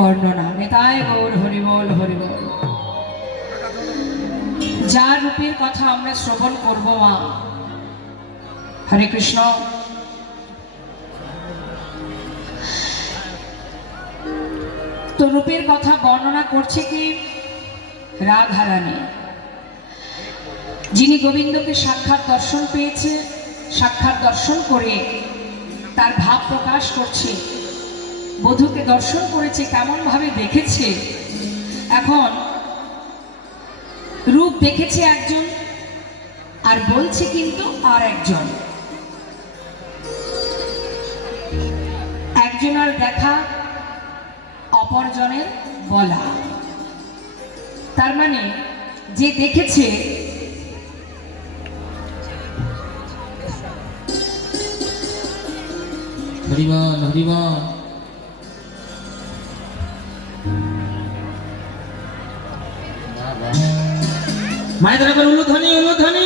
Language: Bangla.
বর্ণনা নেতায় গৌর হরিবল হরিবল। যার রূপের কথা আমরা শ্রবণ করব মা। হরে কৃষ্ণ। তো রূপের কথা বর্ণনা করছে কি রাধারানী, যিনি গোবিন্দকে সাক্ষাৎ দর্শন পেয়েছে, সাক্ষাৎ দর্শন করে তার ভাব প্রকাশ করছে। বধূকে দর্শন করেছে, কেমন ভাবে দেখেছে। এখন রূপ দেখেছে একজন আর বলছে কিন্তু আর একজন, একজনের দেখা অপরজনের বলা। তার মানে যে দেখেছে হরিবল হরিবল। মায়ের দরকার উলুধ্বনি উলুধ্বনি।